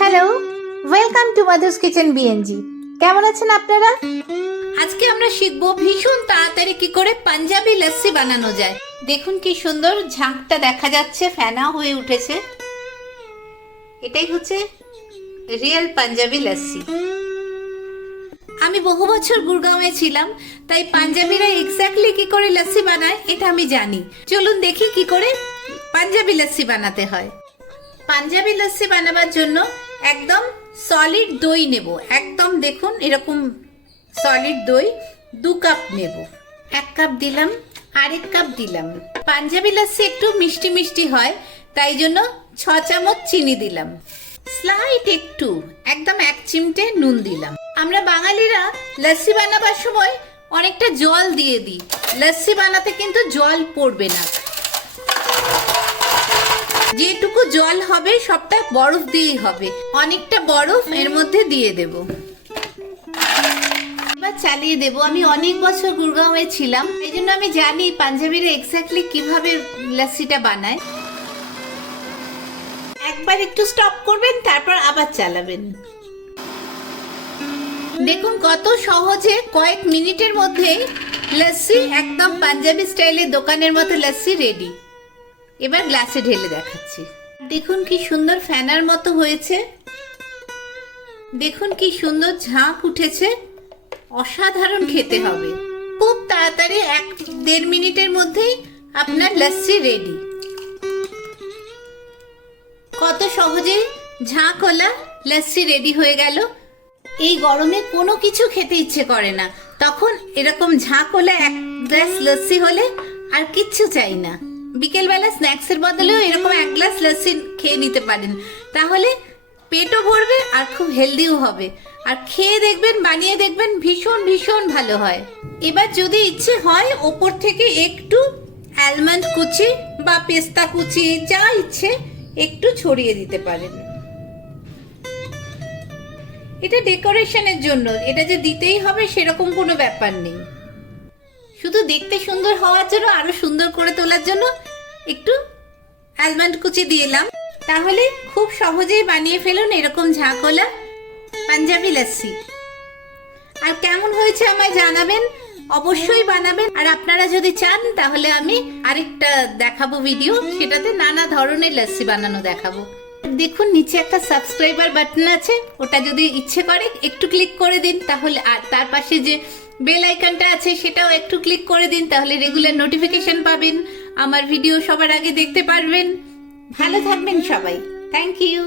Hello, welcome to Madhu's kitchen BNG. কেমন আছেন আপনারা? আজকে আমরা শিখব ভীষণ তাড়াতাড়ি কি করে পাঞ্জাবি লাসি বানানো যায়। দেখুন কি সুন্দর ঝাঁকটা দেখা যাচ্ছে, ফেনা হয়ে উঠেছে। এটাই হচ্ছে রিয়েল পাঞ্জাবি লাসি। আমি বহু বছর গুরগাঁওয়ে ছিলাম, তাই পাঞ্জাবিরা এক্স্যাক্টলি কি করে লাসি বানায় এটা আমি জানি। চলুন দেখি কি করে পাঞ্জাবি লাসি বানাতে হয়। পাঞ্জাবি লাসি বানাবার জন্য একদম সলিড দই নেব। একদম দেখুন এরকম সলিড দই 2 কাপ নেব। 1 কাপ দিলাম, আরেক কাপ দিলাম। পাঞ্জাবি লাসি একটু মিষ্টি মিষ্টি হয়, তাই জন্য 6 চামচ চিনি দিলাম। স্লাইট একটু একদম 1 চিমটে নুন দিলাম। আমরা বাঙালিরা লাসি বানাবার সময় অনেকটা জল দিয়ে দিই। লাসি বানাতে কিন্তু জল পড়বে না, যেটুকু জল হবে সবটা বরফ দিয়েই হবে। অনেকটা বরফ এর মধ্যে দিয়ে দেব, এবার চালিয়ে দেব। আমি অনেক বছর গুরগাঁওয়ে ছিলাম, এই জন্য আমি জানি পাঞ্জাবিরা এক্স্যাক্টলি কিভাবে লাসিটা বানায়। একবার একটু স্টপ করবেন, তারপর আবার চালাবেন। দেখুন কত সহজে কয়েক মিনিটের মধ্যে লাসি একদম পাঞ্জাবি স্টাইলে দোকানের মতো লাসি রেডি। এবার গ্লাসে ঢেলে দেখাচ্ছি। দেখুন কি সুন্দর ফেনার মতো হয়েছে, দেখুন কি সুন্দর ঝাঁক উঠেছে। অসাধারণ খেতে হবে। খুব তাড়াতাড়ি 1-1.5 মিনিটের মধ্যেই আপনার লাসি রেডি। কত সহজে ঝাঁকওয়ালা লাসি রেডি হয়ে গেল। এই গরমে কোনো কিছু খেতে ইচ্ছে করে না, তখন এরকম ঝাঁকওয়ালা 1 গ্লাস লাসি হলে আর কিচ্ছু চাই না। বিকেলবেলা স্ন্যাক্সের বদলেও এরকম 1 গ্লাস লাসি খেয়ে নিতে পারেন, তাহলে পেটও ভরবে আর খুব হেলদিও হবে। আর খেয়ে দেখবেন, বানিয়ে দেখবেন, ভীষণ ভীষণ ভালো হয়। এবার যদি ইচ্ছে হয় ওপর থেকে একটু আলমন্ড কুচি বা পেস্তা কুচি যা ইচ্ছে একটু ছড়িয়ে দিতে পারেন। এটা ডেকোরেশনের জন্য, এটা যে দিতেই হবে সেরকম কোনো ব্যাপার নেই। শুধু দেখতে সুন্দর হওয়ার জন্য, আরো সুন্দর করে তোলার জন্য একটু আলমন্ড কুচি দিলাম। তাহলে খুব সহজেই বানিয়ে ফেলুন এরকম ঝাঁকওয়ালা পাঞ্জাবি লাসি। আর কেমন হয়েছে আমায় জানাবেন, অবশ্যই বানাবেন। আর আপনারা যদি চান তাহলে আমি আরেকটা দেখাবো ভিডিও, সেটাতে নানা ধরনের লাসি বানানো দেখাবো। দেখুন নিচে একটা সাবস্ক্রাইবার বাটন আছে, ওটা যদি ইচ্ছে করে একটু ক্লিক করে দিন তাহলে। আর তার পাশে যে বেল আইকনটা আছে সেটাও একটু ক্লিক করে দিন, তাহলে রেগুলার নোটিফিকেশন পাবেন, আমার ভিডিও সবার আগে দেখতে পারবেন। ভালো থাকবেন সবাই। Thank you.